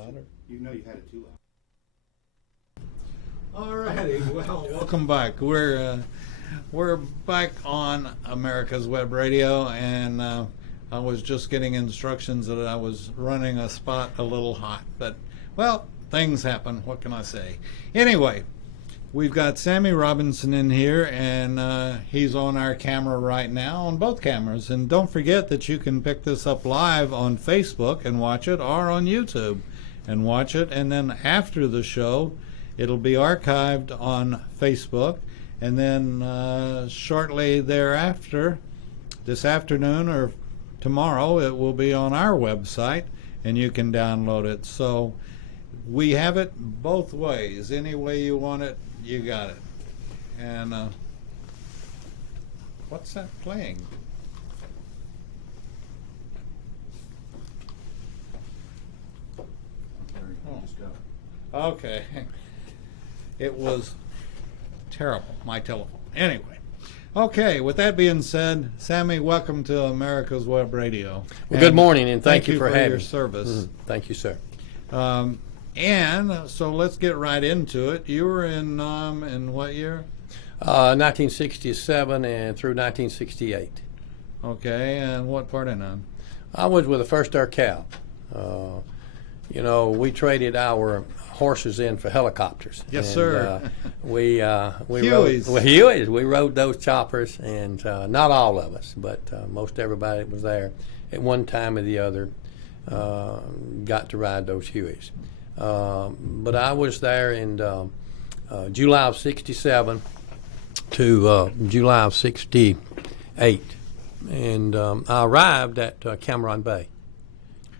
louder? You know you had it too loud. All righty. Well, welcome back. We're back on America's Web Radio, and I was just getting instructions that I was running a spot a little hot, but well, things happen. What can I say? Anyway, we've got Sammy Robinson in here, and he's on our camera right now, on both cameras. And don't forget that you can pick this up live on Facebook and watch it, or on YouTube and watch it. And then after the show, it'll be archived on Facebook. And then shortly thereafter, this afternoon or tomorrow, it will be on our website, and you can download it. So we have it both ways. Any way you want it, you got it. And what's that playing? Oh. Okay. It was terrible, my telephone. Anyway. Okay, with that being said, Sammy, welcome to America's Web Radio. Well, good morning, and thank you for having your me. service. Thank you, sir. And so let's get right into it. You were in what year? 1967 and through 1968. Okay, and what part of Nam? I was with the First Air Cav. We traded our horses in for helicopters. Yes, and, sir. We Hueys. We rode those choppers, and not all of us, but most everybody that was there at one time or the other got to ride those Hueys. But I was there in July of '67 to July of '68, and I arrived at Cameron Bay.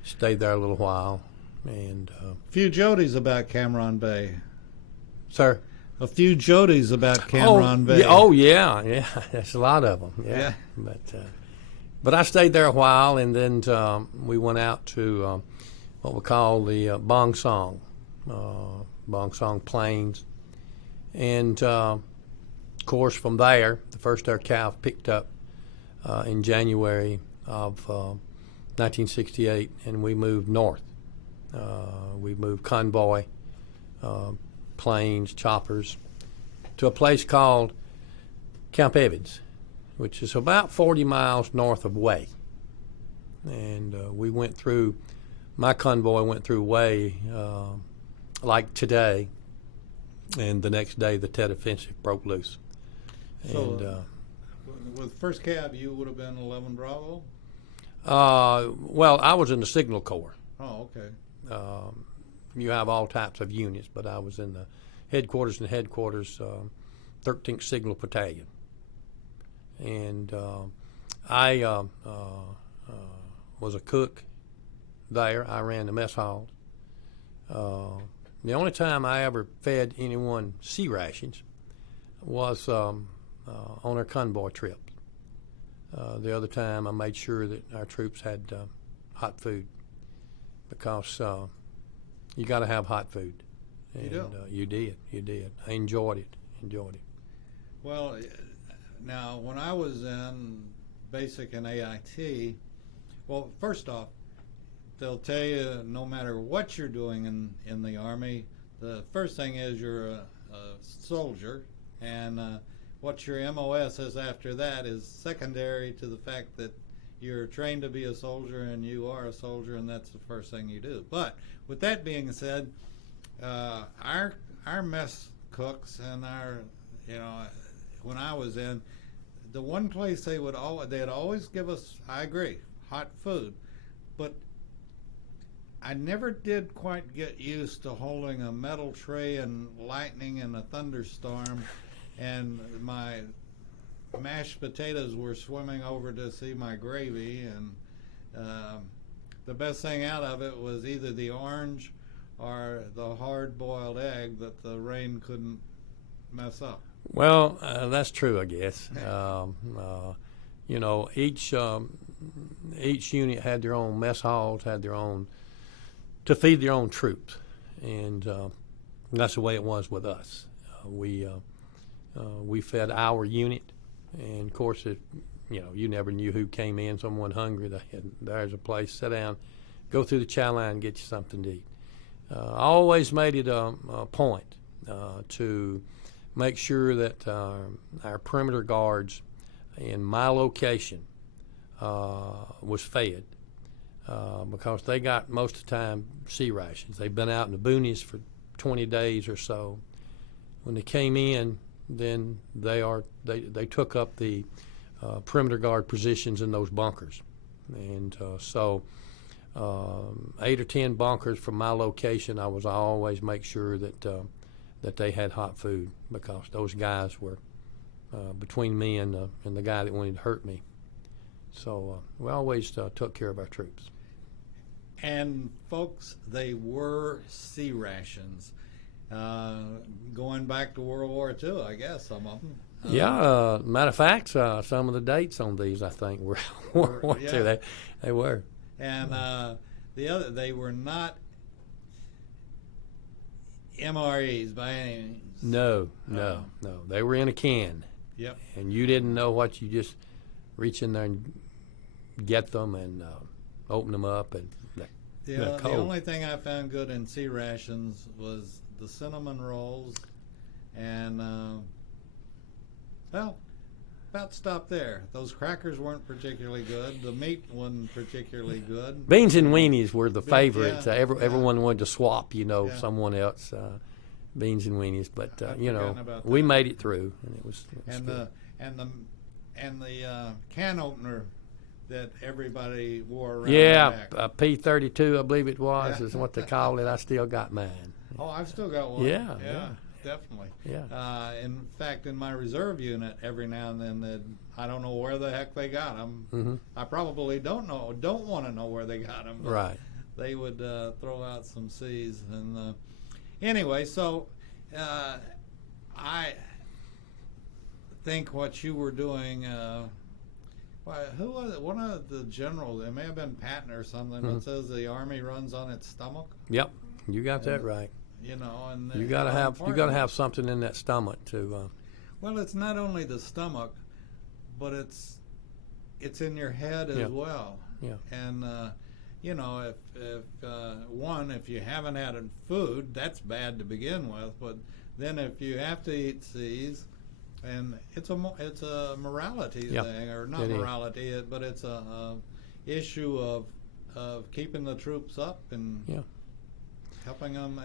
Stayed there a little while, and few Jodies about Cameron Bay. Sir? A few Jodies about Cameron Bay. Yeah, there's a lot of them. Yeah. But I stayed there a while, and then we went out to what we call the Bong Song Plains, and of course from there the First Air Cav picked up in January of 1968, and we moved north. We moved convoy, planes, choppers, to a place called Camp Evans, which is about 40 miles north of Way. And we went through, my convoy went through Way like today, and the next day the Tet Offensive broke loose. So, with First Cab, you would have been 11 Bravo? Well, I was in the Signal Corps. Oh, okay. You have all types of units, but I was in the headquarters 13th Signal Battalion. And I was a cook there. I ran the mess halls. The only time I ever fed anyone sea rations was on our convoy trips. The other time I made sure that our troops had hot food, because you got to have hot food. And you did. I enjoyed it. Well, now when I was in basic and AIT, well, first off, they'll tell you no matter what you're doing in the Army, the first thing is you're a soldier, and what your MOS is after that is secondary to the fact that you're trained to be a soldier and you are a soldier, and that's the first thing you do. But with that being said, our mess cooks and our, when I was in, the one place they'd always give us, I agree, hot food, but I never did quite get used to holding a metal tray and lightning and a thunderstorm, and my mashed potatoes were swimming over to see my gravy, and the best thing out of it was either the orange or the hard-boiled egg that the rain couldn't mess up. Well, that's true, I guess. Each unit had their own mess halls, had their own to feed their own troops, and that's the way it was with us. We fed our unit, and of course, you never knew who came in. Someone hungry, there's a place, sit down, go through the chow line, and get you something to eat. I always made it a point to make sure that our perimeter guards in my location was fed because they got most of the time C rations. They've been out in the boonies for 20 days or so. When they came in, then they took up the perimeter guard positions in those bunkers, and so 8 or 10 bunkers from my location, I always make sure that they had hot food because those guys were between me and the guy that wanted to hurt me. So we always took care of our troops. And folks, they were C rations. Going back to World War II, I guess, some of them. Matter of fact, some of the dates on these, I think, were World War II. They were. And they were not MREs by any means. No. They were in a can. Yep. And you didn't know what, you just reach in there and get them and open them up. And the only thing I found good in C rations was the cinnamon rolls, and well, about stop there. Those crackers weren't particularly good. The meat wasn't particularly good. Beans and weenies were the favorites. Yeah, everyone wanted to swap, someone else. Beans and weenies, but we made it through, and it was good. And the can opener that everybody wore around their their neck. a P-32, I believe it was, is what they called it. I still got mine. Oh, I've still got one. Yeah. Definitely. Yeah. In fact, in my reserve unit, every now and then, I don't know where the heck they got them. Mm-hmm. I probably don't want to know where they got them. Right. They would throw out some C's. And anyway, so I think what you were doing, who was it? One of the generals, it may have been Patton or something, that says the Army runs on its stomach. Yep. You got that right. And you gotta have something in that stomach to. Well, it's not only the stomach, but it's in your head as well. Yeah. And if you haven't had food, that's bad to begin with. But then if you have to eat C's, and it's a morality thing, or not morality, but it's a issue of keeping the troops up and. Yeah. Helping them.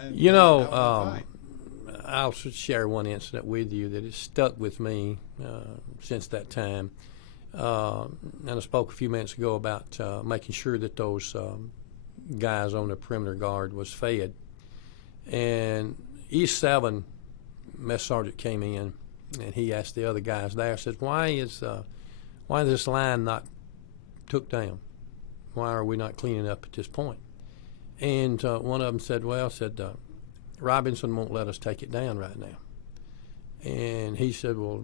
I'll share one incident with you that has stuck with me since that time. And I spoke a few minutes ago about making sure that those guys on the perimeter guard was fed. And East 7 Mess Sergeant came in, and he asked the other guys there, said, why is this line not took down? Why are we not cleaning up at this point? And one of them said, Robinson won't let us take it down right now. And he said, well,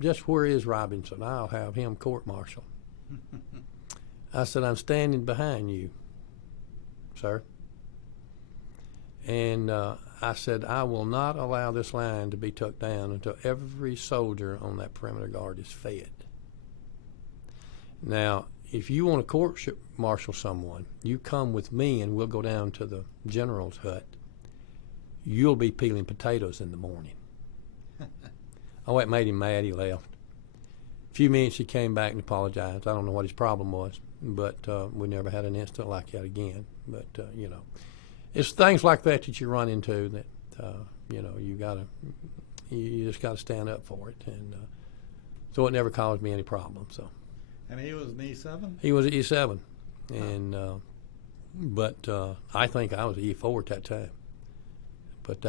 just where is Robinson? I'll have him court-martialed. I said, I'm standing behind you, sir. And I said, I will not allow this line to be took down until every soldier on that perimeter guard is fed. Now, if you want to court-martial someone, you come with me and we'll go down to the general's hut. You'll be peeling potatoes in the morning. Oh, it made him mad. He left. A few minutes he came back and apologized. I don't know what his problem was, but we never had an incident like that again. But, it's things like that you run into that, you just got to stand up for it. And so it never caused me any problem, so. And he was an E7? He was an E7. And, but I think I was an E4 at that time. But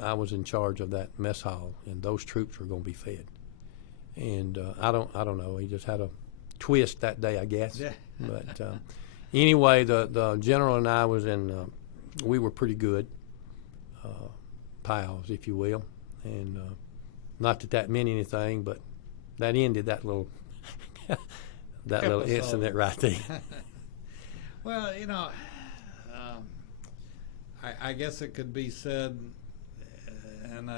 I was in charge of that mess hall, and those troops were going to be fed. And I don't know. He just had a twist that day, I guess. Yeah. But anyway, the general and I we were pretty good pals, if you will. And not that meant anything, but that ended that little little incident right there. Well, I guess it could be said, and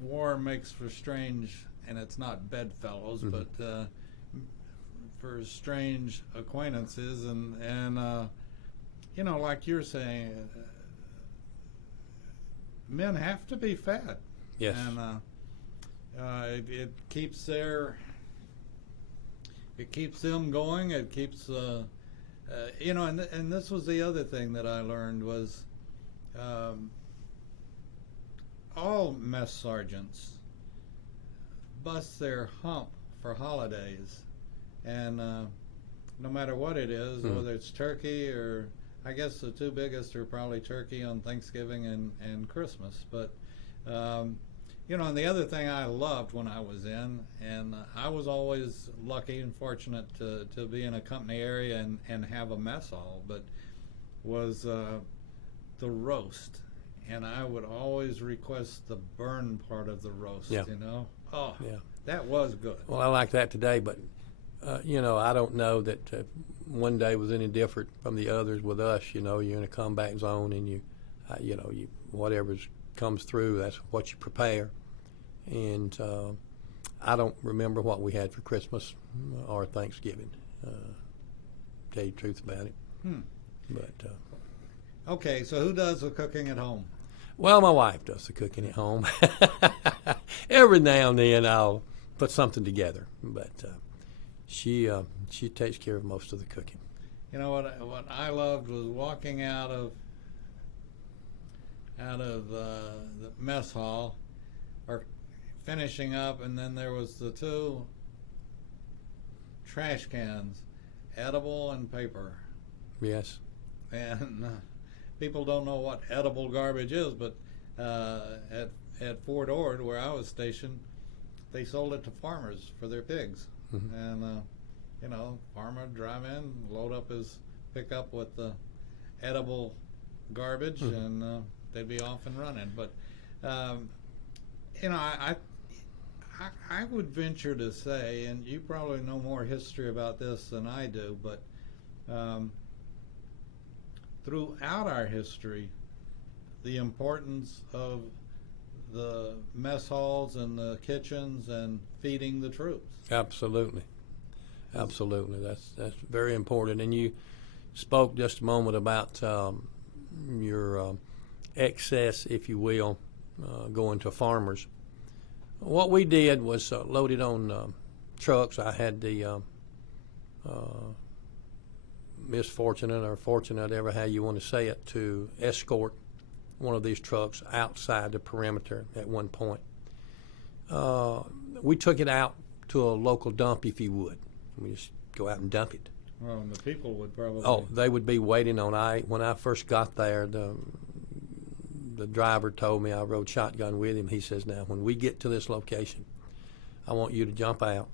war makes for strange, and it's not bedfellows, but for strange acquaintances, and like you're saying, men have to be fed. Yes. And it keeps them going. It keeps, and this was the other thing that I learned was all mess sergeants bust their hump for holidays. And no matter what it is, whether it's turkey or, I guess the two biggest are probably turkey on Thanksgiving and Christmas. But, and the other thing I loved when I was in, and I was always lucky and fortunate to be in a company area and have a mess hall, but was the roast. And I would always request the burn part of the roast, Yeah. Oh, Yeah. that was good. Well, I like that today, but I don't know that one day was any different from the others with us. You're in a combat zone, and you whatever comes through, that's what you prepare. And I don't remember what we had for Christmas or Thanksgiving. Tell you the truth about it. But Okay, so who does the cooking at home? well, my wife does the cooking at home. Every now and then I'll put something together, but she takes care of most of the cooking. What I loved was walking out of the mess hall, or finishing up, and then there was the two trash cans, edible and paper. Yes. And people don't know what edible garbage is, but at Fort Ord, where I was stationed, they sold it to farmers for their pigs. And farmer would drive in, load up his pickup with the edible garbage, and they'd be off and running. But I would venture to say, and you probably know more history about this than I do, but throughout our history, the importance of the mess halls and the kitchens and feeding the troops. Absolutely. That's very important. And you spoke just a moment about your excess, if you will, going to farmers. What we did was loaded on trucks. I had the misfortunate or fortunate, ever how you want to say it, to escort one of these trucks outside the perimeter at one point. We took it out to a local dump, if you would. We just go out and dump it. Well, and the people would probably... Oh, they would be waiting on when I first got there, the driver told me, I rode shotgun with him. He says, now, when we get to this location, I want you to jump out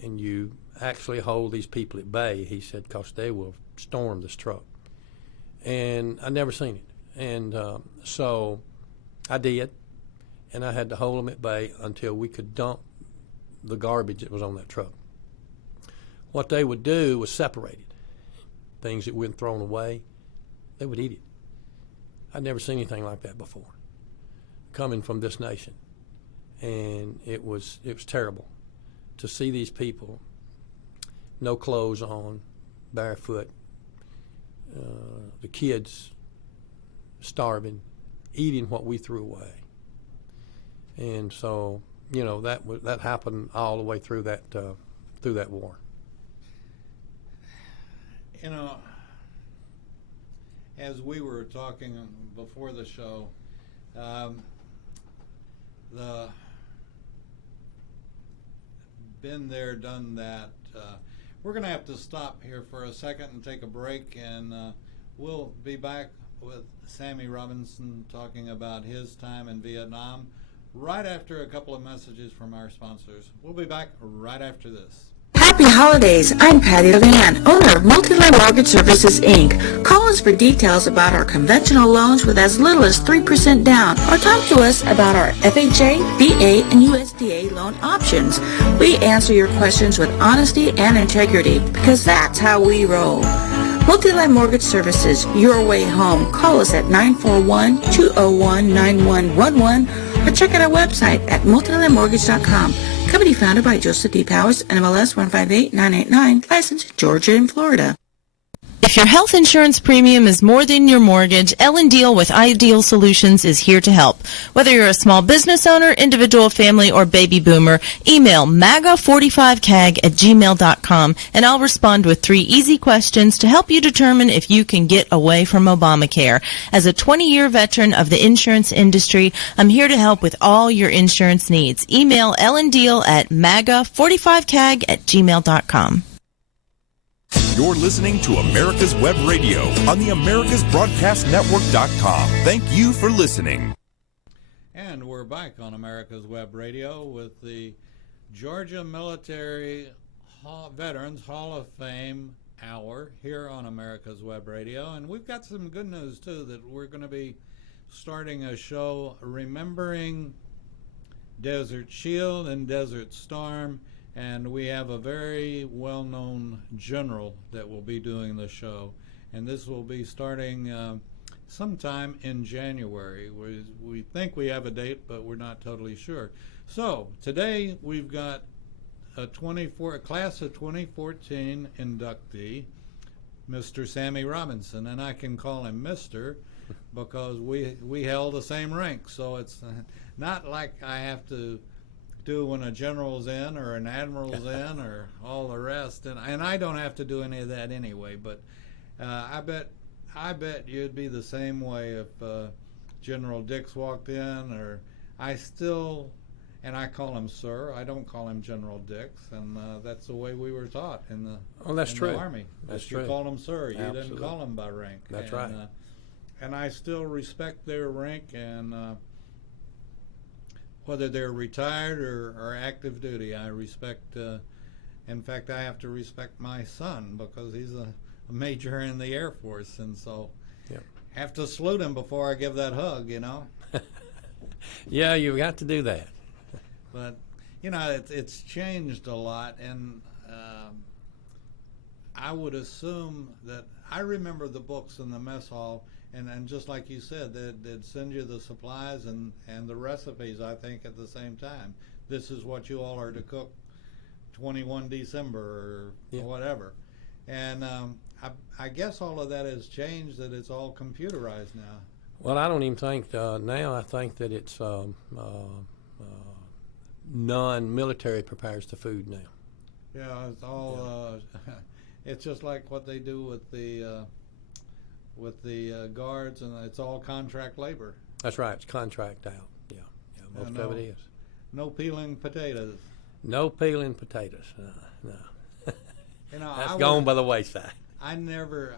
and you actually hold these people at bay, he said, because they will storm this truck. And I'd never seen it. And so I did, and I had to hold them at bay until we could dump the garbage that was on that truck. What they would do was separate it. Things that we'd thrown away, they would eat it. I'd never seen anything like that before, coming from this nation. And it was terrible to see these people, no clothes on, barefoot, the kids starving, eating what we threw away. And so, that happened all the way through that war. As we were talking before the show, the been there, done that. We're going to have to stop here for a second and take a break, and we'll be back with Sammy Robinson talking about his time in Vietnam right after a couple of messages from our sponsors. We'll be back right after this. Happy holidays. I'm Patty Levan, owner of Multiland Mortgage Services, Inc. Call us for details about our conventional loans with as little as 3% down, or talk to us about our FHA, VA, and USDA loan options. We answer your questions with honesty and integrity, because that's how we roll. Multiland Mortgage Services, your way home. Call us at 941-201-9111 or check out our website at multilandmortgage.com. Company founded by Joseph D. Powers, NMLS 158989, licensed Georgia and Florida. If your health insurance premium is more than your mortgage, Ellen Deal with Ideal Solutions is here to help. Whether you're a small business owner, individual, family, or baby boomer, email MAGA45CAG@gmail.com and I'll respond with 3 easy questions to help you determine if you can get away from Obamacare. As a 20-year veteran of the insurance industry, I'm here to help with all your insurance needs. Email Ellen Deal at MAGA45CAG@gmail.com. You're listening to America's Web Radio on the AmericasBroadcastNetwork.com. Thank you for listening. And we're back on America's Web Radio with the Georgia Military Veterans Hall of Fame Hour here on America's Web Radio. And we've got some good news, too, that we're going to be starting a show remembering Desert Shield and Desert Storm. And we have a very well-known general that will be doing the show. And this will be starting sometime in January. We think we have a date, but we're not totally sure. So today we've got a class of 2014 inductee, Mr. Sammy Robinson. And I can call him Mr. because we held the same rank. So it's not like I have to do when a general's in or an admiral's in or all the rest, and I don't have to do any of that anyway. But I bet you'd be the same way if General Dix walked in, or I call him sir. I don't call him General Dix, and that's the way we were taught in the the Army. That's true. You called him sir. You Absolutely. didn't call him by rank. That's right. And I still respect their rank, and whether they're retired or active duty, I respect. In fact, I have to respect my son because he's a major in the Air Force, and so have to salute him before I give that hug, you know. Yeah, you've got to do that. But you know, it's changed a lot, and I would assume that I remember the books in the mess hall. And just like you said, they'd send you the supplies and the recipes, I think, at the same time. This is what you all are to cook 21 December or whatever. And I guess all of that has changed, that it's all computerized now. Well, I don't even think now. I think that it's non-military prepares the food now. Yeah, it's all. It's just like what they do with the guards, and it's all contract labor. That's right. It's contract out. Yeah, most of it is. No peeling potatoes. No peeling potatoes. No. You know, That's gone by the wayside. I never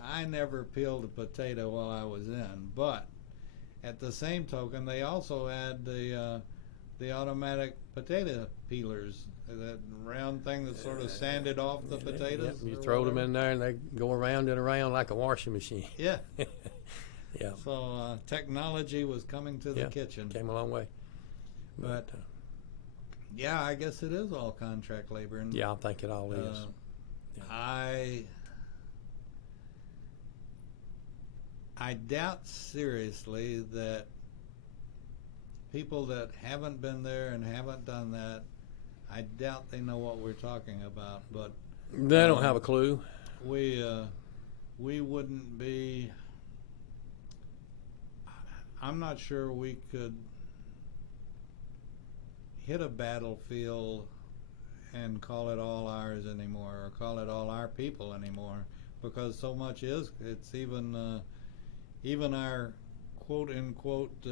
peeled a potato while I was in, but at the same token, they also had the automatic potato peelers, that round thing that sort of sanded off the potatoes. You throw them in there, and they go around and around like a washing machine. Yeah. Yeah. So technology was coming to the kitchen. Came a long way. But yeah, I guess it is all contract labor. And, yeah, I think it all is. I doubt seriously that people that haven't been there and haven't done that, I doubt they know what we're talking about. But they don't have a clue. We wouldn't be. I'm not sure we could hit a battlefield and call it all ours anymore, or call it all our people anymore, because so much is. It's even our quote unquote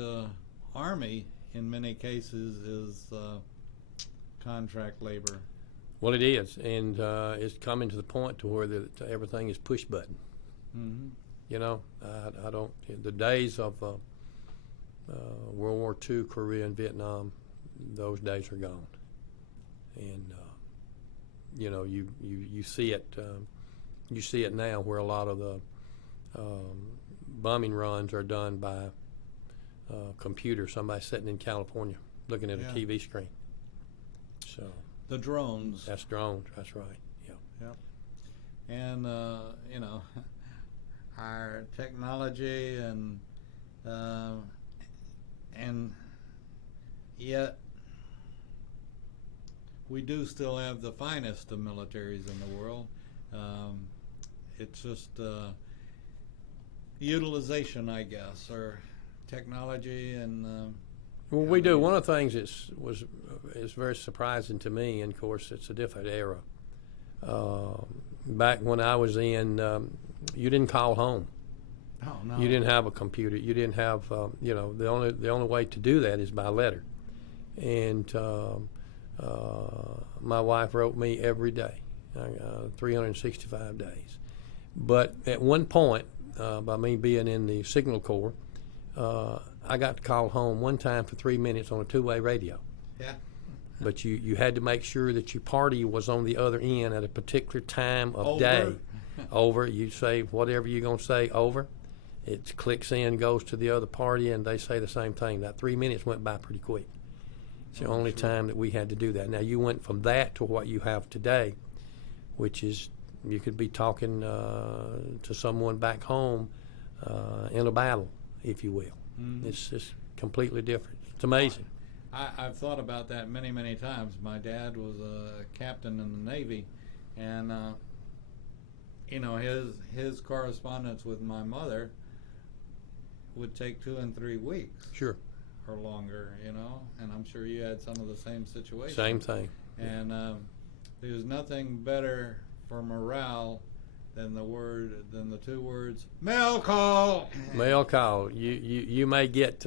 army in many cases is contract labor. Well, it is, and it's coming to the point to where everything is push button. Mm-hmm. You know, I don't. The days of World War II, Korea, and Vietnam, those days are gone. And you know, you see it. You see it now, where a lot of the bombing runs are done by computer. Somebody sitting in California looking at a TV screen. So the drones. That's drones. That's right. Yeah. Yep. And you know, our technology and yet we do still have the finest of militaries in the world. It's just utilization, I guess, or technology and. Well, we do. One of the things is very surprising to me, and of course, it's a different era. Back when I was in, you didn't call home. Oh no. You didn't have a computer. You didn't have, the only way to do that is by letter. And my wife wrote me every day, 365 days. But at one point, by me being in the Signal Corps, I got to call home one time for 3 minutes on a two-way radio. Yeah. But you had to make sure that your party was on the other end at a particular time of Over. day. Over. You say whatever you're going to say, over. It clicks in, goes to the other party, and they say the same thing. That 3 minutes went by pretty quick. It's the only time that we had to do that. Now, you went from that to what you have today, which is you could be talking to someone back home in a battle, if you will. Mm-hmm. It's just completely different. It's amazing. I've thought about that many, many times. My dad was a captain in the Navy, and his correspondence with my mother would take 2 and 3 weeks. Sure. Or longer, and I'm sure you had some of the same situations. Same thing. And there's nothing better for morale than the 2 words mail call. Mail call. You may get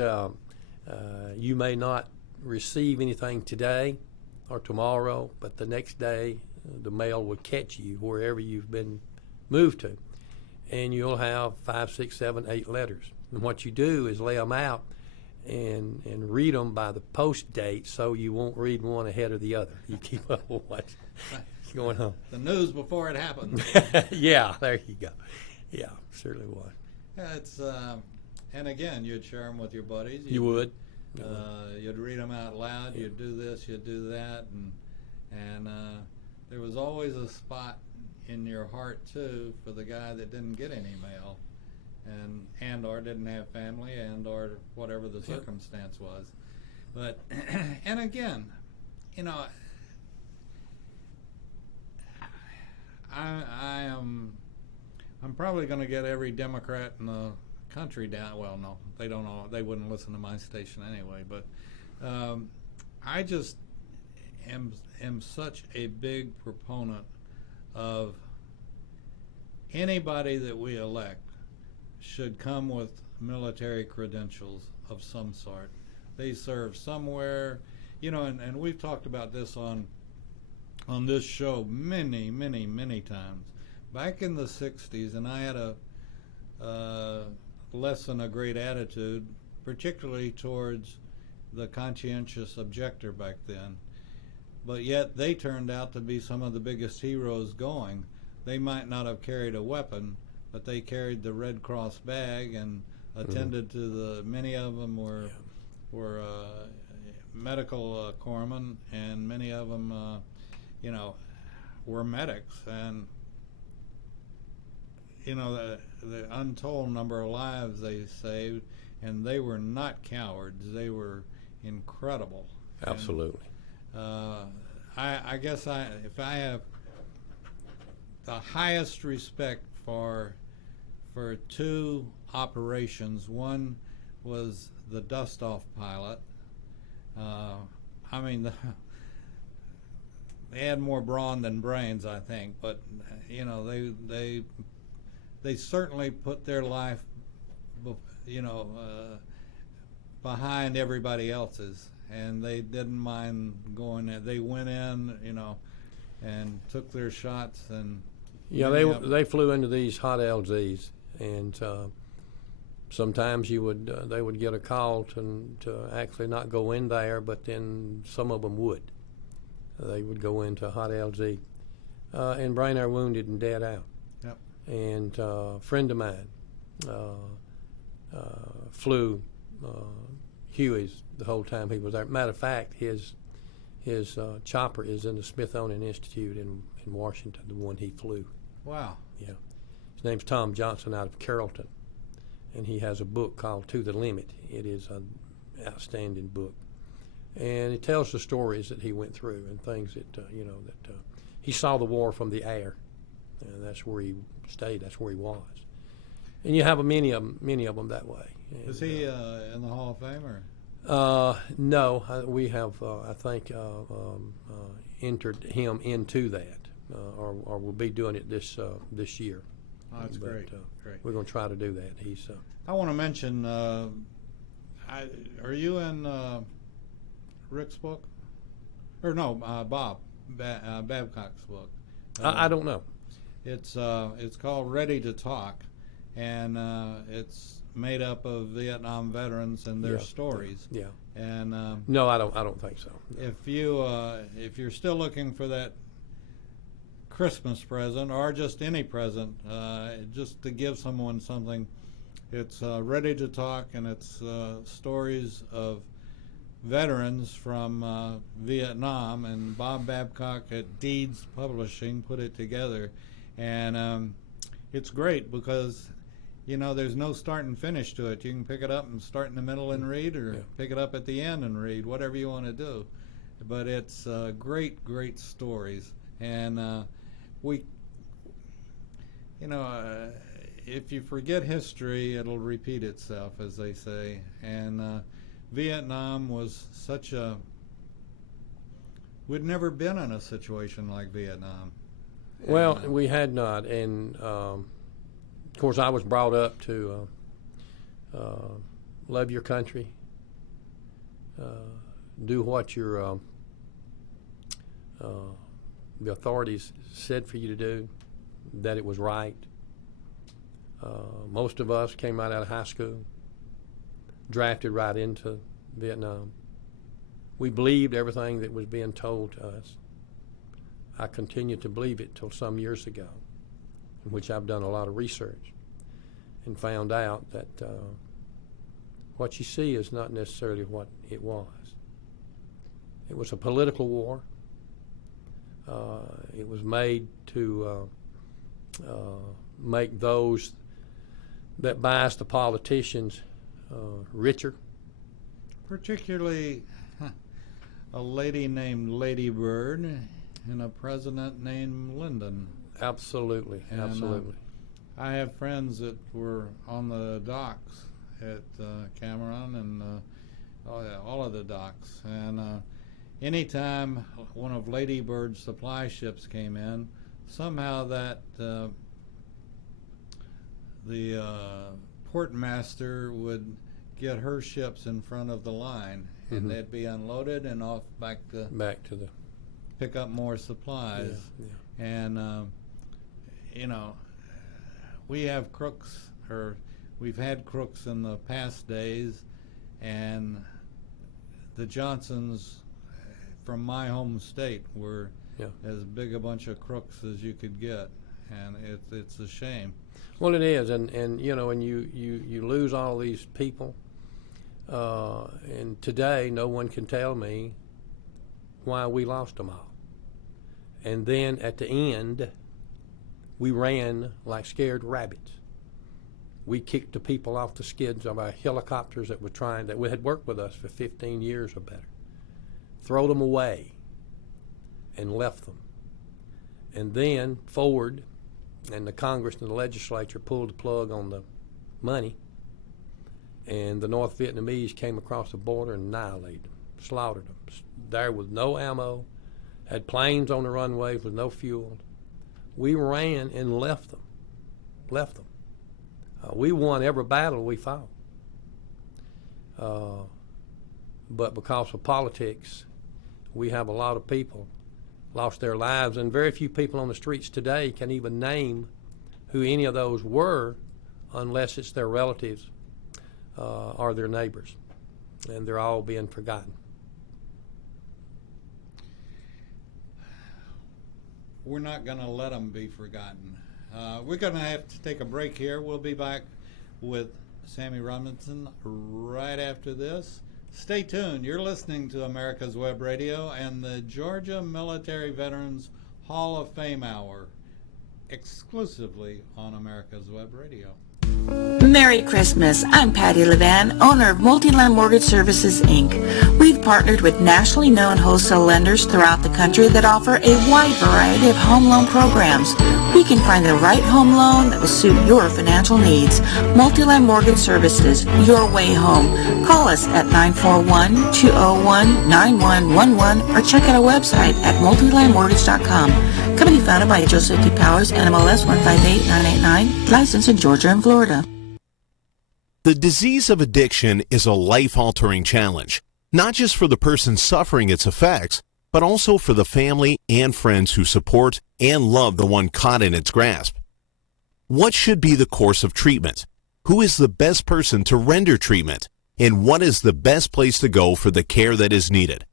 you may not receive anything today or tomorrow, but the next day the mail will catch you wherever you've been moved to, and you'll have 5, 6, 7, 8 letters. And what you do is lay them out and read them by the post date, so you won't read one ahead of the other. You keep up with what's going on. The news before it happens. Yeah, there you go. Yeah, certainly was. It's and again, you'd share them with your buddies. You would. You'd read them out loud. Yeah. You'd do this. You'd do that, and there was always a spot in your heart too for the guy that didn't get any mail, and or didn't have family, and or whatever the circumstance was. But and again, I'm probably going to get every Democrat in the country down. Well, no, they don't know. They wouldn't listen to my station anyway. But I just am such a big proponent of anybody that we elect should come with military credentials of some sort. They serve somewhere, and we've talked about this on this show many, many, many times. Back in the 60s, and I had a less than a great attitude, particularly towards the conscientious objector back then. But yet they turned out to be some of the biggest heroes going. They might not have carried a weapon, but they carried the Red Cross bag and attended to the. Many of them were medical corpsmen, and many of them, were medics, and the untold number of lives they saved, and they were not cowards. They were incredible. Absolutely. And, I guess if I have the highest respect for 2 operations. One was the dust-off pilot. They had more brawn than brains, I think, but they certainly put their life, behind everybody else's, and they didn't mind going there. They went in, and took their shots, and they flew into these hot LZs, and sometimes they would get a call to actually not go in there, but then some of them would. They would go into hot LZ and brain air wounded and dead out. Yep. And a friend of mine flew Huey's the whole time he was there. Matter of fact, his chopper is in the Smithsonian Institute in Washington, the one he flew. Wow. Yeah. His name's Tom Johnson out of Carrollton, and he has a book called To the Limit. It is an outstanding book, and it tells the stories that he went through and things that he saw the war from the air, and that's where he stayed. That's where he was, And you have many of them that way. And, Is he in the Hall of Fame or? No, we have, I think, entered him into that, or we'll be doing it this year. Oh, that's great. Great. We're going to try to do that. He's. I want to mention. Are you in Rick's book? Or no, Bob Babcock's book. I don't know. It's called Ready to Talk, and it's made up of Vietnam veterans and their stories. Yeah. And no, I don't think so. if you're still looking for that Christmas present or just any present, just to give someone something, it's Ready to Talk, and it's stories of veterans from Vietnam, and Bob Babcock at Deeds Publishing put it together, and it's great because there's no start and finish to it. You can pick it up and start in the middle and read, or pick it up at the end and read, whatever you want to do. But it's great stories, and if you forget history, it'll repeat itself, as they say. And Vietnam was we'd never been in a situation like Vietnam. Well, we had not, and of course, I was brought up to love your country, do what your the authorities said for you to do, that it was right. Most of us came right out of high school, drafted right into Vietnam. We believed everything that was being told to us. I continued to believe it till some years ago, in which I've done a lot of research and found out that what you see is not necessarily what it was. It was a political war. It was made to make those that bias the politicians richer. Particularly a lady named Lady Bird and a president named Lyndon. Absolutely, and, absolutely. I have friends that were on the docks at Cameron and all of the docks. And anytime one of Lady Bird's supply ships came in, somehow that the port master would get her ships in front of the line, and they'd be unloaded and off back to the pick up more supplies. And we have crooks, or we've had crooks in the past days, and the Johnsons from my home state were as big a bunch of crooks as you could get, and it's a shame. Well, it is, and you lose all these people, and today no one can tell me why we lost them all. And then at the end, we ran like scared rabbits. We kicked the people off the skids of our helicopters that had worked with us for 15 years or better, throw them away, and left them. And then Ford and the Congress and the legislature pulled the plug on the money, and the North Vietnamese came across the border and annihilated them, slaughtered them. There with no ammo, had planes on the runways with no fuel. We ran and left them. We won every battle we fought. But because of politics, we have a lot of people lost their lives, and very few people on the streets today can even name who any of those were unless it's their relatives or their neighbors, and they're all being forgotten. We're not going to let them be forgotten. We're going to have to take a break here. We'll be back with Sammy Robinson right after this. Stay tuned. You're listening to America's Web Radio and the Georgia Military Veterans Hall of Fame Hour, exclusively on America's Web Radio. Merry Christmas. I'm Patty Levan, owner of Multiland Mortgage Services, Inc. We've partnered with nationally known wholesale lenders throughout the country that offer a wide variety of home loan programs. We can find the right home loan that will suit your financial needs. Multi-Land Mortgage Services, your way home. Call us at 941-201-9111 or check out our website at multilandmortgage.com. Company founded by Joseph D. Powers, NMLS 158989, licensed in Georgia and Florida. The disease of addiction is a life-altering challenge, not just for the person suffering its effects, but also for the family and friends who support and love the one caught in its grasp. What should be the course of treatment? Who is the best person to render treatment? And what is the best place to go for the care that is needed?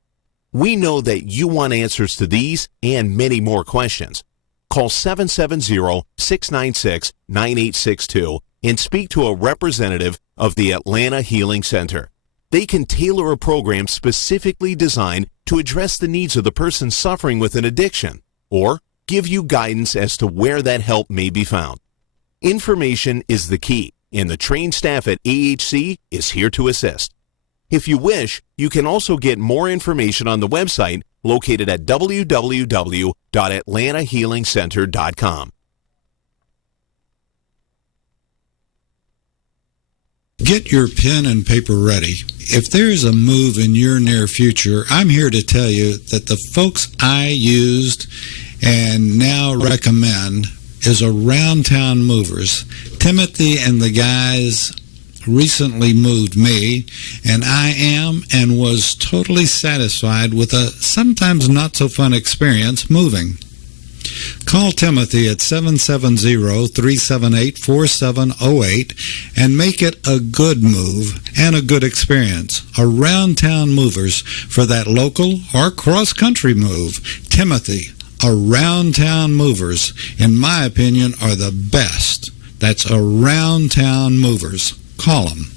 We know that you want answers to these and many more questions. Call 770-696-9862 and speak to a representative of the Atlanta Healing Center. They can tailor a program specifically designed to address the needs of the person suffering with an addiction, or give you guidance as to where that help may be found. Information is the key, and the trained staff at AHC is here to assist. If you wish, you can also get more information on the website located at www.atlantahealingcenter.com. Get your pen and paper ready. If there's a move in your near future, I'm here to tell you that the folks I used and now recommend is Around Town Movers. Timothy and the guys recently moved me, and I am and was totally satisfied with a sometimes not so fun experience moving. Call Timothy at 770-378-4708 and make it a good move and a good experience. Around Town Movers for that local or cross-country move. Timothy, Around Town Movers, in my opinion, are the best. That's Around Town Movers. Call them.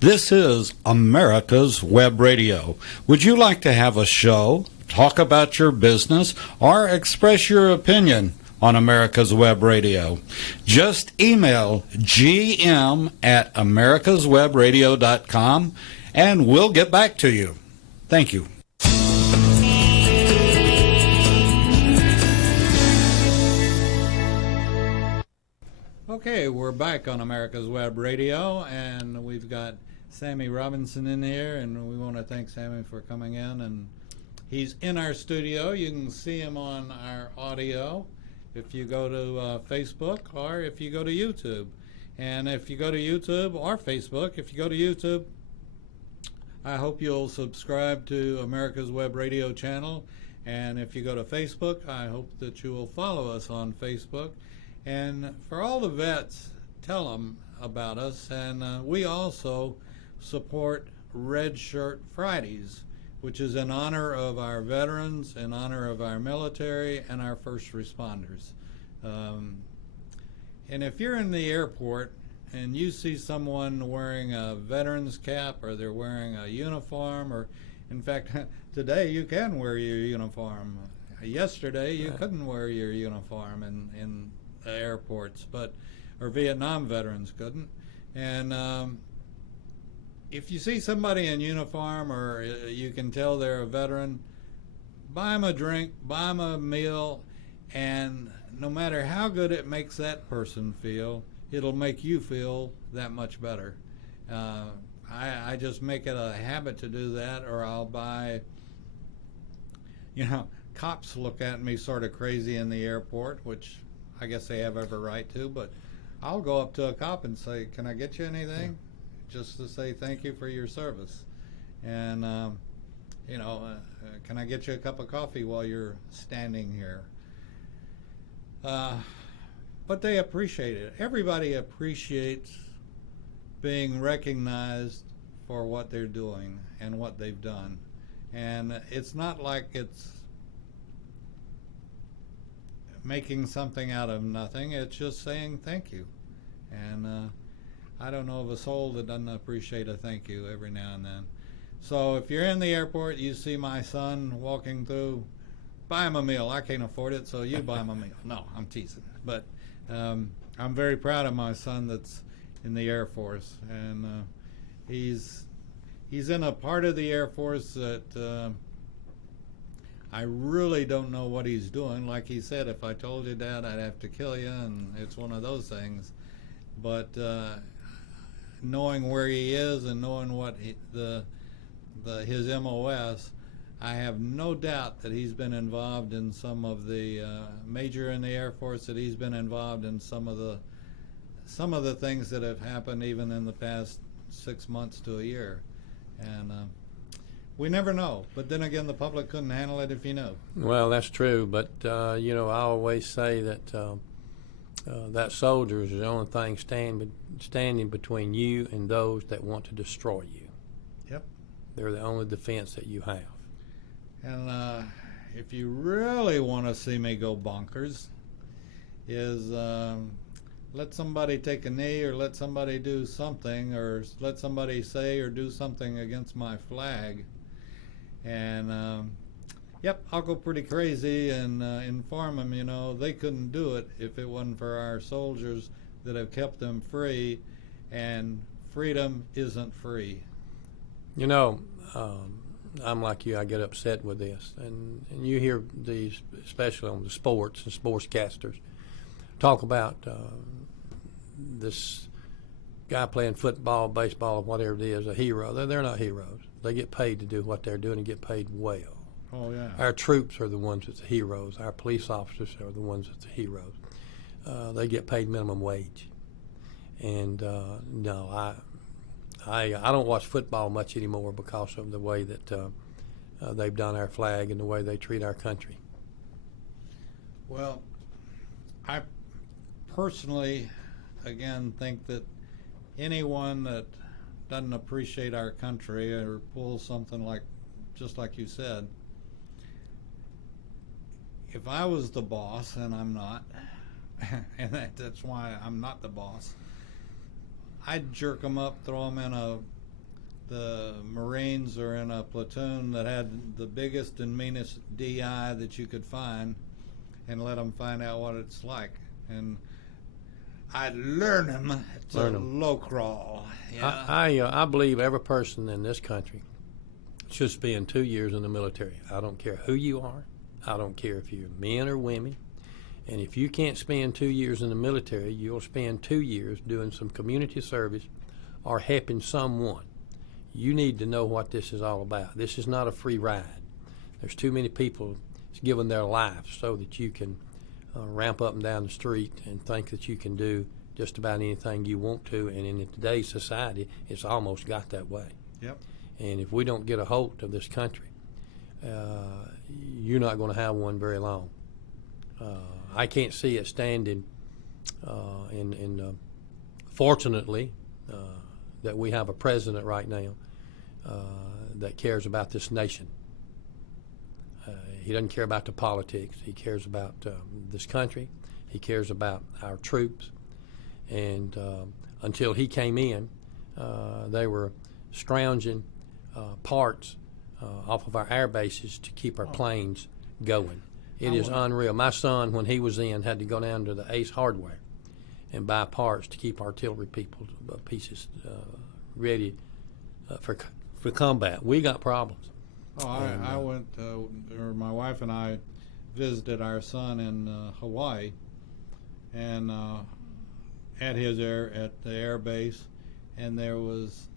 This is America's Web Radio. Would you like to have a show, talk about your business, or express your opinion on America's Web Radio? Just email gm@americaswebradio.com and we'll get back to you. Thank you. Okay, we're back on America's Web Radio, and we've got Sammy Robinson in here, and we want to thank Sammy for coming in. And he's in our studio. You can see him on our audio if you go to Facebook or if you go to YouTube. And if you go to YouTube or Facebook, if you go to YouTube, I hope you'll subscribe to America's Web Radio channel. And if you go to Facebook, I hope that you will follow us on Facebook. And for all the vets, tell them about us. And we also support Red Shirt Fridays, which is in honor of our veterans, in honor of our military, and our first responders. And if you're in the airport and you see someone wearing a veteran's cap, or they're wearing a uniform, or in fact, today you can wear your uniform. Yesterday you couldn't wear your uniform in airports, or Vietnam veterans couldn't. And if you see somebody in uniform, or you can tell they're a veteran, buy them a drink, buy them a meal, and no matter how good it makes that person feel, it'll make you feel that much better. I just make it a habit to do that, or I'll buy, cops look at me sort of crazy in the airport, which I guess they have every right to, but I'll go up to a cop and say, "Can I get you anything?" Just to say thank you for your service. And, can I get you a cup of coffee while you're standing here? But they appreciate it. Everybody appreciates being recognized for what they're doing and what they've done. And it's not like it's making something out of nothing. It's just saying thank you. And I don't know of a soul that doesn't appreciate a thank you every now and then. So if you're in the airport, you see my son walking through, buy him a meal. I can't afford it, so you buy him a meal. No, I'm teasing. But I'm very proud of my son that's in the Air Force, and he's he's in a part of the Air Force that I really don't know what he's doing. Like he said, if I told you, Dad, I'd have to kill you, and it's one of those things. But knowing where he is and knowing what his MOS, I have no doubt that he's been involved in some of the major in the Air Force, that he's been involved in some of the things that have happened even in the past 6 months to a year. And we never know. But then again, the public couldn't handle it if you knew. Well, that's true. But, I always say that that soldier is the only thing standing between you and those that want to destroy you. Yep. They're the only defense that you have. And if you really want to see me go bonkers, is let somebody take a knee, or let somebody do something, or let somebody say or do something against my flag. And, yep, I'll go pretty crazy and inform them, they couldn't do it if it wasn't for our soldiers that have kept them free, and freedom isn't free. I'm like you, I get upset with this. And you hear these, especially on the sports and sportscasters, talk about this guy playing football, baseball, whatever it is, a hero. They're not heroes. They get paid to do what they're doing and get paid well. Oh, yeah. Our troops are the ones that's the heroes. Our police officers are the ones that's the heroes. They get paid minimum wage. And no, I don't watch football much anymore because of the way that they've done our flag and the way they treat our country. Well, I personally, again, think that anyone that doesn't appreciate our country or pulls something like, just like you said, if I was the boss, and I'm not, and that's why I'm not the boss, I'd jerk them up, throw them in the Marines or in a platoon that had the biggest and meanest DI that you could find, and let them find out what it's like. And I'd learn them to low crawl. Yeah. I believe every person in this country should spend 2 years in the military. I don't care who you are. I don't care if you're men or women. And if you can't spend 2 years in the military, you'll spend 2 years doing some community service or helping someone. You need to know what this is all about. This is not a free ride. There's too many people giving their life so that you can ramp up and down the street and think that you can do just about anything you want to. And in today's society, it's almost got that way. Yep. And if we don't get a hold of this country, you're not going to have one very long. I can't see it standing. Fortunately, that we have a president right now that cares about this nation. He doesn't care about the politics. He cares about this country. He cares about our troops. And until he came in, they were scrounging parts off of our air bases to keep our planes going. It is unreal. My son, when he was in, had to go down to the Ace Hardware and buy parts to keep artillery pieces ready for combat. We got problems. Oh, I went, or my wife and I visited our son in Hawaii, and at the air base, and there was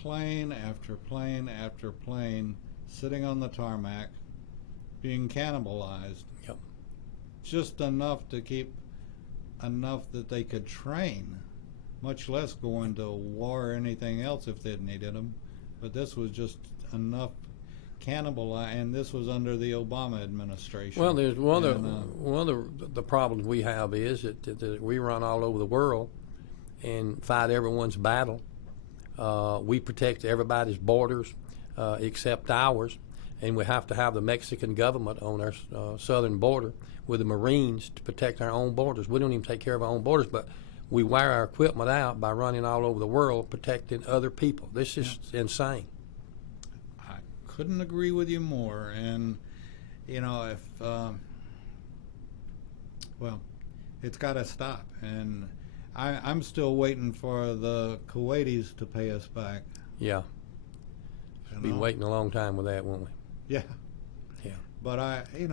plane after plane after plane sitting on the tarmac, being cannibalized. Yep. Just enough to keep enough that they could train, much less go into war or anything else if they'd needed them. But this was just enough cannibalized, and this was under the Obama administration. Well, there's one of the problems we have is that we run all over the world and fight everyone's battle. We protect everybody's borders except ours, and we have to have the Mexican government on our southern border with the Marines to protect our own borders. We don't even take care of our own borders, but we wear our equipment out by running all over the world protecting other people. This is insane. I couldn't agree with you more. And, if, it's got to stop. And I'm still waiting for the Kuwaitis to pay us back. Yeah. You Be know? waiting a long time with that, won't we? Yeah. Yeah. But If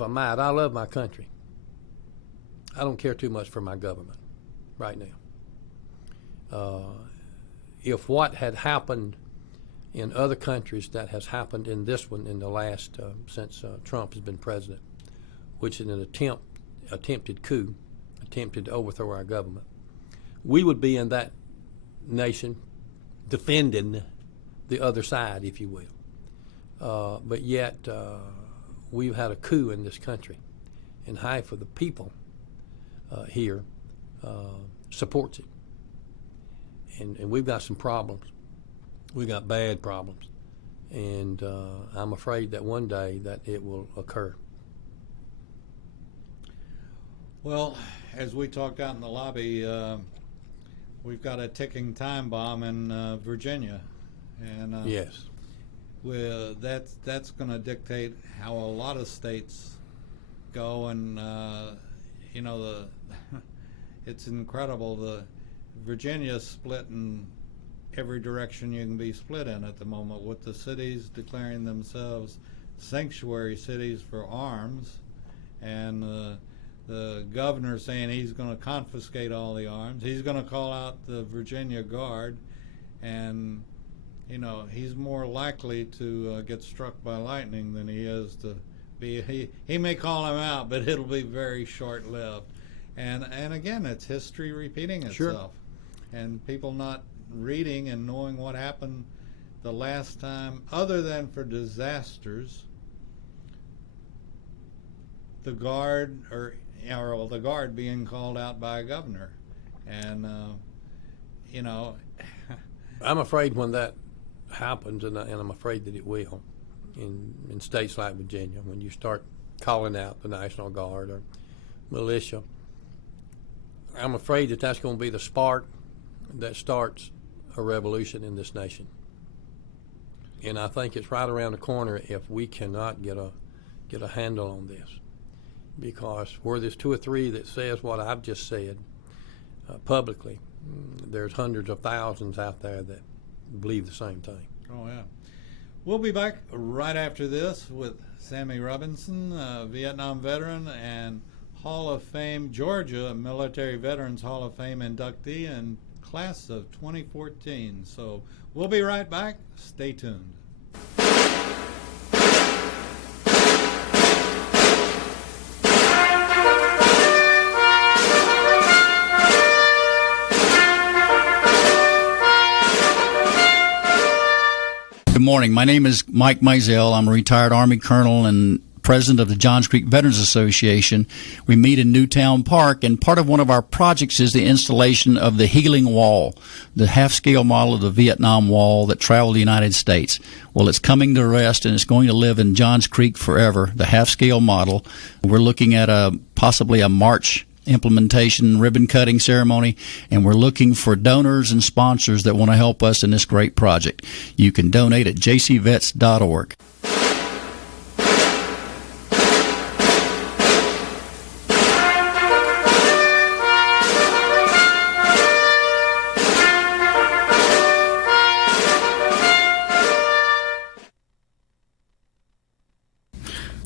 I might, I love my country. I don't care too much for my government right now. If what had happened in other countries that has happened in this one in the last since Trump has been president, which is an attempted coup, attempted to overthrow our government, we would be in that nation defending the other side, if you will. But yet we've had a coup in this country, and half of the people here supports it. And we've got some problems. We've got bad problems. And I'm afraid that one day that it will occur. Well, as we talked out in the lobby, we've got a ticking time bomb in Virginia. And Yes. that's going to dictate how a lot of states go. And, it's incredible. The Virginia's split in every direction you can be split in at the moment, with the cities declaring themselves sanctuary cities for arms, and the governor saying he's going to confiscate all the arms. He's going to call out the Virginia Guard, and he's more likely to get struck by lightning than he is to be. He may call him out, but it'll be very short-lived. And again, it's history repeating itself. Sure. And people not reading and knowing what happened the last time, other than for disasters. The guard, or the guard being called out by a governor, and I'm afraid when that happens, and I'm afraid that it will, in states like Virginia, when you start calling out the National Guard or militia, I'm afraid that that's going to be the spark that starts a revolution in this nation. And I think it's right around the corner if we cannot get a handle on this, because where there's two or three that says what I've just said publicly, there's hundreds of thousands out there that believe the same thing. Oh, yeah. We'll be back right after this with Sammy Robinson, Vietnam veteran and Hall of Fame, Georgia Military Veterans Hall of Fame inductee and class of 2014. So we'll be right back. Stay tuned. Good morning. My name is Mike Mizell. I'm a retired Army colonel and president of the Johns Creek Veterans Association. We meet in Newtown Park, and part of one of our projects is the installation of the Healing Wall, the half-scale model of the Vietnam Wall that traveled the United States. Well, it's coming to rest, and it's going to live in Johns Creek forever, the half-scale model. We're looking at possibly a March implementation ribbon cutting ceremony, and we're looking for donors and sponsors that want to help us in this great project. You can donate at jcvets.org.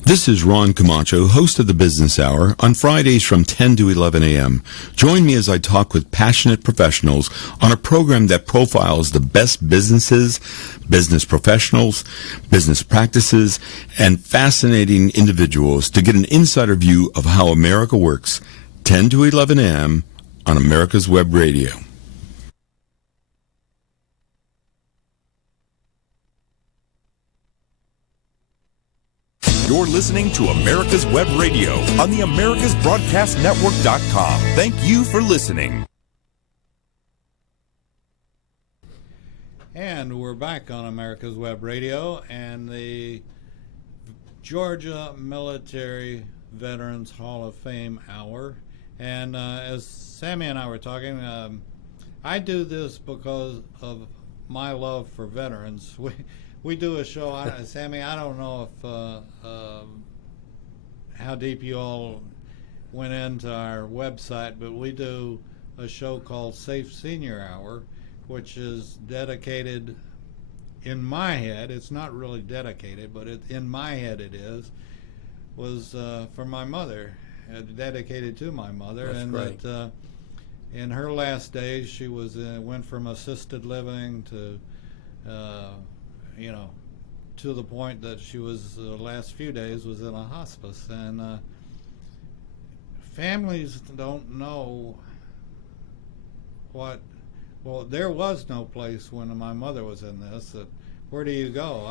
This is Ron Camacho, host of the Business Hour, on Fridays from 10 to 11 a.m. Join me as I talk with passionate professionals on a program that profiles the best businesses, business professionals, business practices, and fascinating individuals to get an insider view of how America works. 10 to 11 a.m. on America's Web Radio. You're listening to America's Web Radio on the AmericasBroadcastNetwork.com. Thank you for listening. And we're back on America's Web Radio and the Georgia Military Veterans Hall of Fame Hour. And as Sammy and I were talking, I do this because of my love for veterans. We do a show, Sammy, I don't know if how deep you all went into our website, but we do a show called Safe Senior Hour, which is dedicated, in my head, it's not really dedicated, but in my head it is, was for my mother, dedicated to my mother. That's and great. That in her last days, she was went from assisted living to, to the point that she was, the last few days was in a hospice. And families don't know well, there was no place when my mother was in this that, where do you go?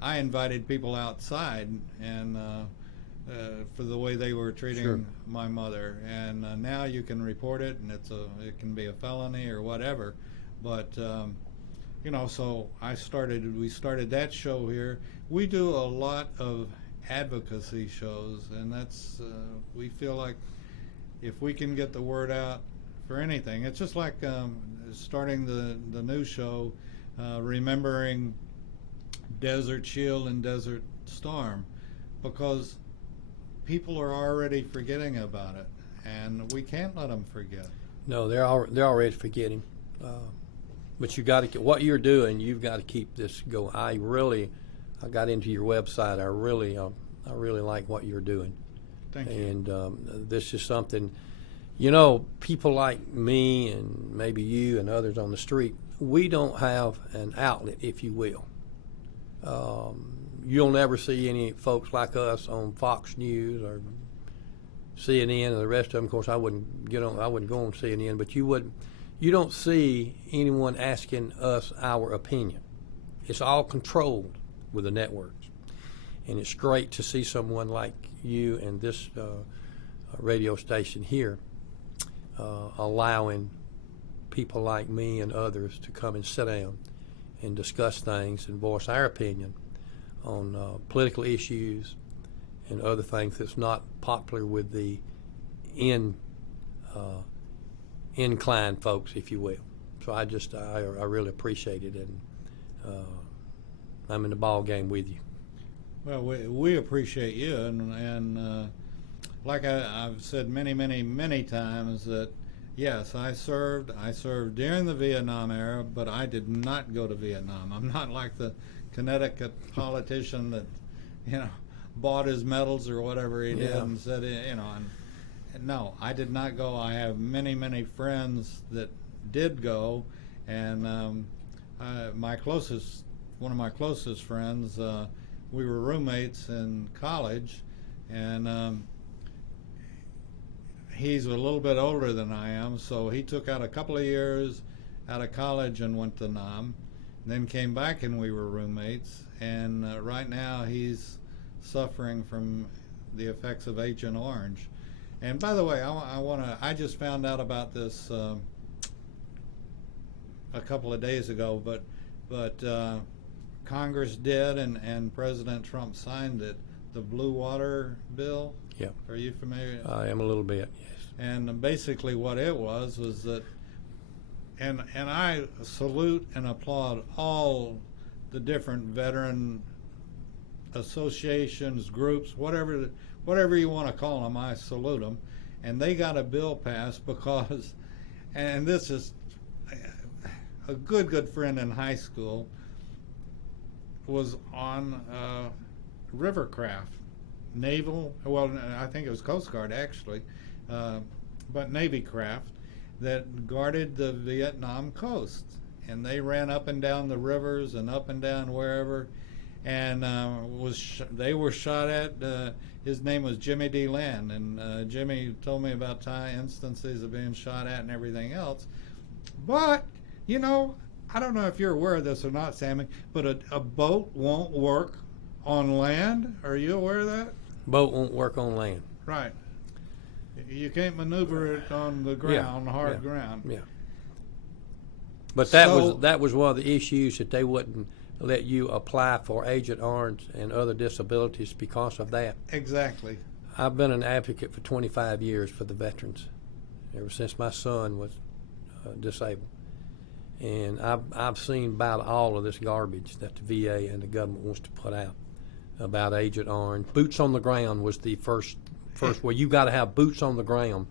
I invited people outside, and for the way they were treating Sure. my mother, and now you can report it, and it can be a felony or whatever. But so we started that show here. We do a lot of advocacy shows, and that's we feel like if we can get the word out for anything, it's just like starting the new show, remembering Desert Shield and Desert Storm, because people are already forgetting about it, and we can't let them forget. No, they're already forgetting. But you got to, what you're doing, you've got to keep this going. I got into your website. I really like what you're doing. Thank you. And this is something, people like me and maybe you and others on the street, we don't have an outlet, if you will. You'll never see any folks like us on Fox News or CNN and the rest of them. Of course, I wouldn't go on CNN, but you don't see anyone asking us our opinion. It's all controlled with the networks. And it's great to see someone like you and this radio station here allowing people like me and others to come and sit down and discuss things and voice our opinion on political issues and other things that's not popular with the inclined folks, if you will. So I really appreciate it, and I'm in the ball game with you. Well, we appreciate you, and like I've said many times that yes, I served during the Vietnam era, but I did not go to Vietnam. I'm not like the Connecticut politician that bought his medals or whatever he did and said and no, I did not go. I have many friends that did go, and one of my closest friends, we were roommates in college, and he's a little bit older than I am, so he took out a couple of years out of college and went to Nam, and then came back and we were roommates, and right now he's suffering from the effects of Agent Orange. And by the way, I just found out about this a couple of days ago, but Congress did, and President Trump signed it, the Blue Water Bill. Yep. Are you familiar? I am a little bit, yes. And basically what it was that, and I salute and applaud all the different veteran associations, groups, whatever you want to call them, I salute them. And they got a bill passed because, and this is a good friend in high school, was on rivercraft, naval, well, I think it was Coast Guard actually, but Navy craft that guarded the Vietnam coast. And they ran up and down the rivers and up and down wherever, and they were shot at. His name was Jimmy D. Land, and Jimmy told me about instances of being shot at and everything else. But, I don't know if you're aware of this or not, Sammy, but a boat won't work on land. Are you aware of that? Boat won't work on land. Right. You can't maneuver it on the ground, hard ground. Yeah. But that was one of the issues, that they wouldn't let you apply for Agent Orange and other disabilities because of that. Exactly. I've been an advocate for 25 years for the veterans, ever since my son was disabled. And I've seen about all of this garbage that the VA and the government wants to put out about Agent Orange. Boots on the ground was the first where you got to have boots on the ground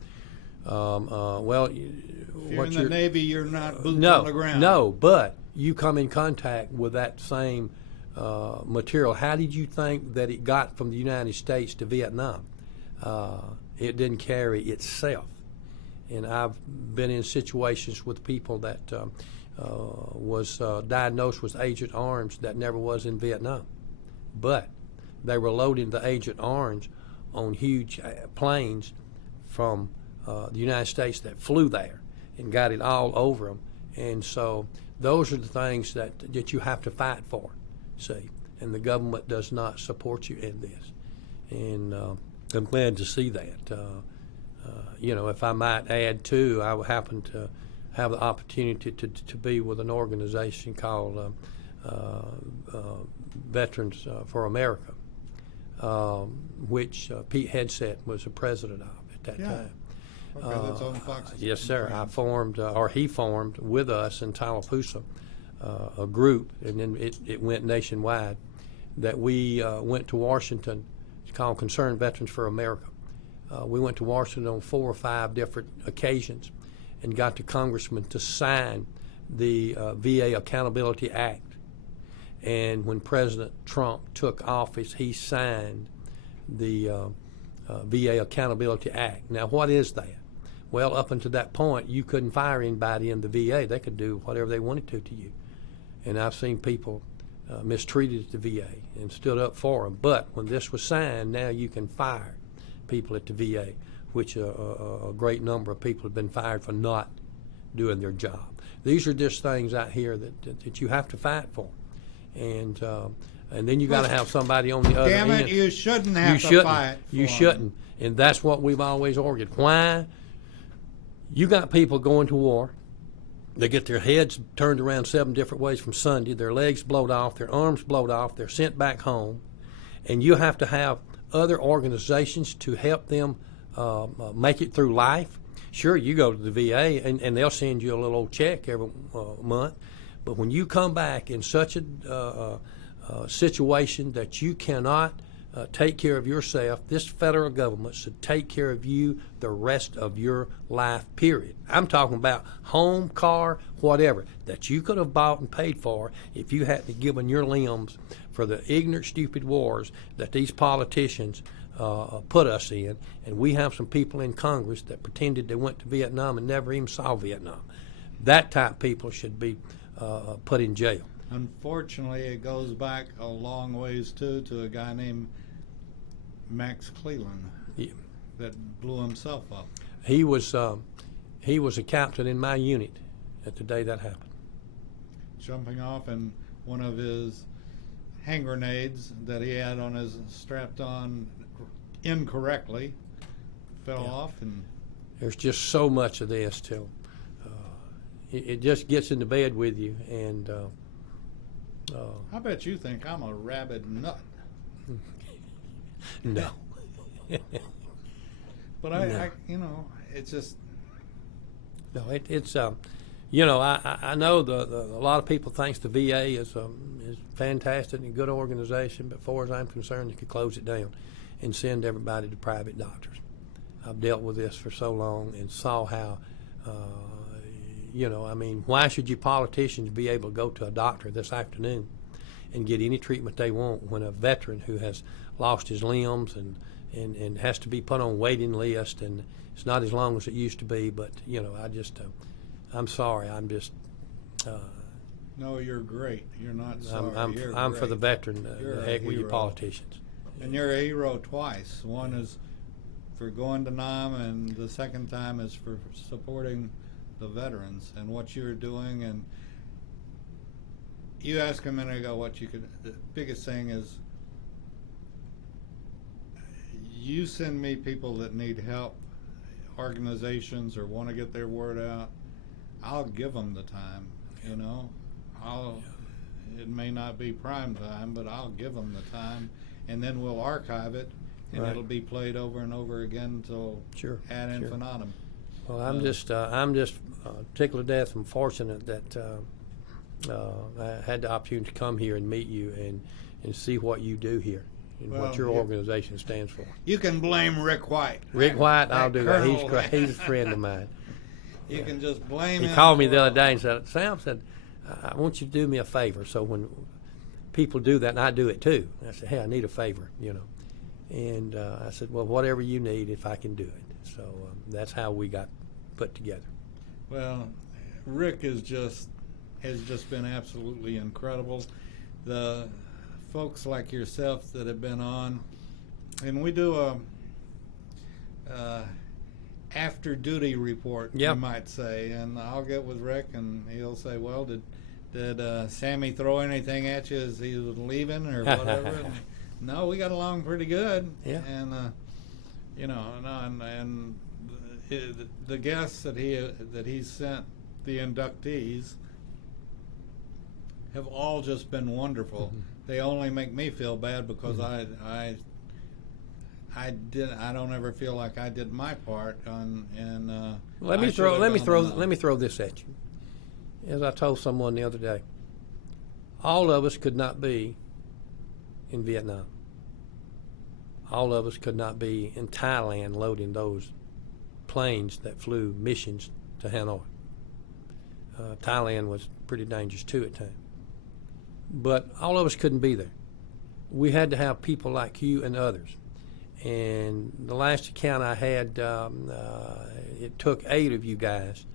Well, If you're in the Navy, you're not boots no, on the ground. No, but you come in contact with that same material. How did you think that it got from the United States to Vietnam? It didn't carry itself. And I've been in situations with people that was diagnosed with Agent Orange that never was in Vietnam. But they were loading the Agent Orange on huge planes from the United States that flew there and got it all over them. And so those are the things that you have to fight for, see. And the government does not support you in this. And I'm glad to see that. If I might add, too, I happen to have the opportunity to be with an organization called Veterans for America, which Pete Hegseth was the president of at that time. Yes, sir. I formed, or he formed with us in Tallapoosa, a group, and then it went nationwide, that we went to Washington. It's called Concerned Veterans for America. We went to Washington on 4 or 5 different occasions and got the congressman to sign the VA Accountability Act. And when President Trump took office, he signed the VA Accountability Act. Now, what is that? Well, up until that point, you couldn't fire anybody in the VA. They could do whatever they wanted to you. And I've seen people mistreated at the VA and stood up for them. But when this was signed, now you can fire people at the VA, which a great number of people have been fired for not doing their job. These are just things out here that you have to fight for. And then you got to have somebody on the other end. Damn it, you shouldn't have to fight for You shouldn't. And that's what we've always argued. Why? You got people going to war. They get their heads turned around 7 different ways from Sunday. Their legs blowed off. Their arms blowed off. They're sent back home. And you have to have other organizations to help them make it through life. Sure, you go to the VA and they'll send you a little old check every month. But when you come back in such a situation that you cannot take care of yourself, this federal government should take care of you the rest of your life, period. I'm talking about home, car, whatever, that you could have bought and paid for if you hadn't given your limbs for the ignorant, stupid wars that these politicians put us in. And we have some people in Congress that pretended they went to Vietnam and never even saw Vietnam. That type of people should be put in jail. Unfortunately, it goes back a long ways, too, to a guy named Max Cleland that blew himself up. He was a captain in my unit at the day that happened. Jumping off, and one of his hand grenades that he had on his strapped on incorrectly fell off. And there's just so much of this till it just gets into bed with you. And I bet you think I'm a rabid nut. No. But I it's just. No, it's I know a lot of people thinks the VA is fantastic and a good organization, but as far as I'm concerned, you could close it down and send everybody to private doctors. I've dealt with this for so long and saw how, why should you politicians be able to go to a doctor this afternoon and get any treatment they want when a veteran who has lost his limbs and has to be put on waiting list, and it's not as long as it used to be, but, I'm sorry, I'm just... No, you're great. You're not sorry. I'm for the veteran. The heck with you politicians. And you're a hero twice. One is for going to Nam, and the second time is for supporting the veterans and what you're doing. And you asked a minute ago what you could. The biggest thing is you send me people that need help, organizations, or want to get their word out. I'll give them the time. It may not be prime time, but I'll give them the time, and then we'll archive it, and it'll be played over and over again until ad infinitum. Well, I'm just tickled to death and fortunate that I had the opportunity to come here and meet you and see what you do here. and Well, what your organization stands for. You can blame Rick White. Rick White, I'll do that. He's Colonel. great. He's a friend of mine. You can just blame him. He called me for the other all. day and said, Sam said, I want you to do me a favor. So when people do that, and I do it too, I said, hey, I need a favor, you know. And I said, well, whatever you need, if I can do it. So that's how we got put together. Well, Rick has just been absolutely incredible. The folks like yourself that have been on, and we do a after duty report, Yep. you might say, and I'll get with Rick and he'll say, well, did Sammy throw anything at you as he was leaving or whatever? And, no, we got along pretty good. Yeah. And you know, and the guests that he sent, the inductees, have all just been wonderful. Mm-hmm. They only make me feel bad because Mm-hmm. I don't ever feel like I did my part on. And Let me throw this at you. As I told someone the other day, all of us could not be in Vietnam. All of us could not be in Thailand loading those planes that flew missions to Hanoi. Thailand was pretty dangerous too at times. But all of us couldn't be there. We had to have people like you and others. And the last account I had, it took 8 of you guys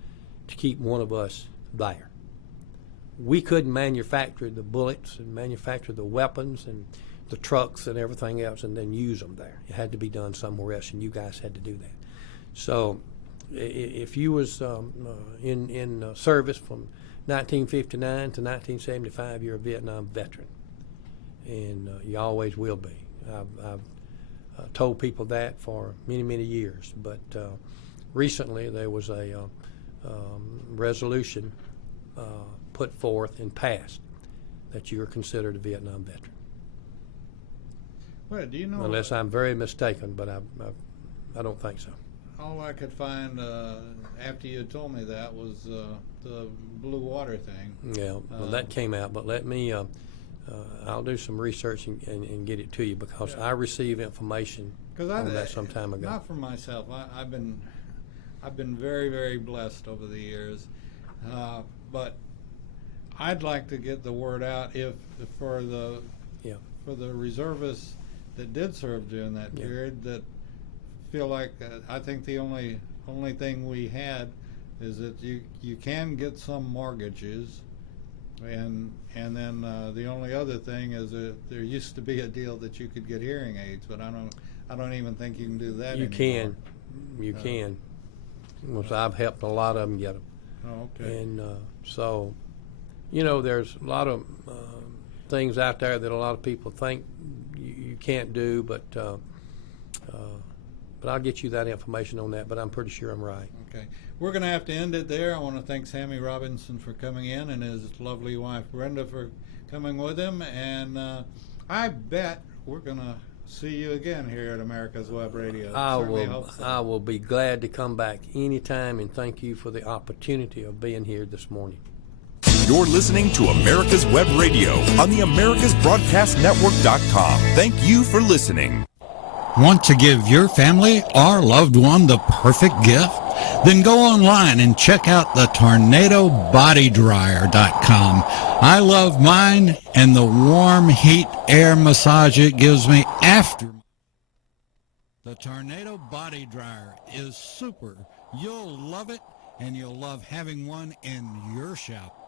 to keep one of us there. We couldn't manufacture the bullets and manufacture the weapons and the trucks and everything else and then use them there. It had to be done somewhere else, and you guys had to do that. So if you was in service from 1959 to 1975, you're a Vietnam veteran, and you always will be. I've told people that for many, many years, but recently there was a resolution put forth and passed that you are considered a Vietnam veteran. Well, do you know? Unless I'm very mistaken, but I don't think so. All I could find after you told me that was the blue water thing. Yeah, well, that came out, but let me, I'll do some research and get it to you because I received information on that some time ago. Not for myself. I've been very, very blessed over the years, but I'd like to get the word out for the reservists that did serve during that period that feel like I think the only thing we had is that you can get some mortgages, and then the only other thing is that there used to be a deal that you could get hearing aids, but I don't even think you can do that anymore. You can. Well, so I've helped a lot of them get them. Oh, okay. And so, you know, there's a lot of things out there that a lot of people think you can't do, but I'll get you that information on that, but I'm pretty sure I'm right. Okay. We're going to have to end it there. I want to thank Sammy Robinson for coming in and his lovely wife Brenda for coming with him, and I bet we're going to see you again here at America's Web Radio. I will be glad to come back anytime, and thank you for the opportunity of being here this morning. You're listening to America's Web Radio on the AmericasBroadcastNetwork.com. Thank you for listening. Want to give your family or loved one the perfect gift? Then go online and check out the TornadoBodyDryer.com. I love mine and the warm heat air massage it gives me after. The Tornado Body Dryer is super. You'll love it, and you'll love having one in your shop.